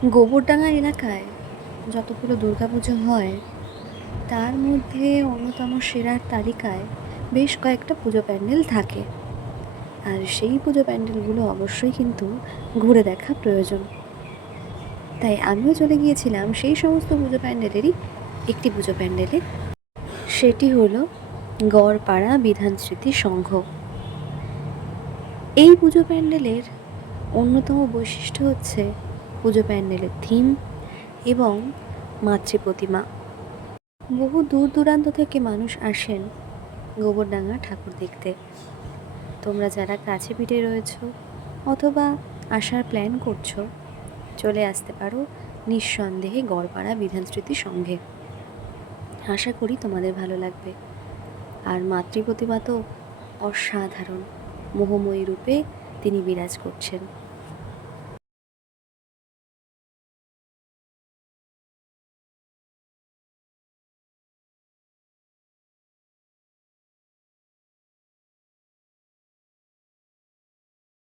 গোবরডাঙ্গা এলাকায় যতগুলো দুর্গাপুজো হয় তার মধ্যে অন্যতম সেরার তালিকায় বেশ কয়েকটা পুজো প্যান্ডেল থাকে। আর সেই পুজো প্যান্ডেলগুলো অবশ্যই কিন্তু ঘুরে দেখা প্রয়োজন। তাই আমিও চলে গিয়েছিলাম সেই সমস্ত পুজো প্যান্ডেলেরই একটি পুজো প্যান্ডেলে। সেটি হলো গড়পাড়া বিধান স্মৃতি সংঘ। এই পুজো প্যান্ডেলের অন্যতম বৈশিষ্ট্য হচ্ছে পুজো প্যান্ডেলের থিম এবং মাতৃ প্রতিমা। বহু দূর দূরান্ত থেকে মানুষ আসেন গোবরডাঙ্গা ঠাকুর দেখতে। তোমরা যারা কাছে পিঠে রয়েছো অথবা আসার প্ল্যান করছো, চলে আসতে পারো নিঃসন্দেহে গড়পাড়া বিধান স্মৃতি সংঘে। আশা করি তোমাদের ভালো লাগবে। আর মাতৃ প্রতিমা তো অসাধারণ, মোহময়ী রূপে তিনি বিরাজ করছেন।